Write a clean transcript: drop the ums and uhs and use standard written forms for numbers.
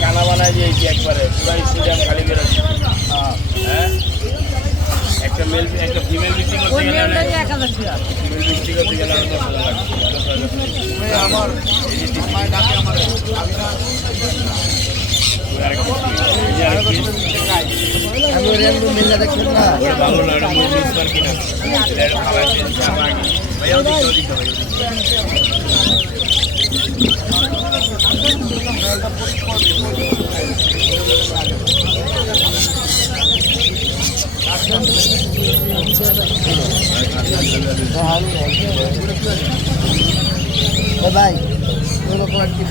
কানা বানায় যে একবারে পুরো স্টেডিয়াম খালি বেরোচ্ছে। হ্যাঁ একটা মেল একটা ফিমেল বিক্রি করতে গেলে ফিমেল বিক্রি করতে গেলে আরো 10,000 লাগবে। আমার ভালো না এটা মিস কর কিনা ভাইয়া ওদিকে ওদিকে ভাই কি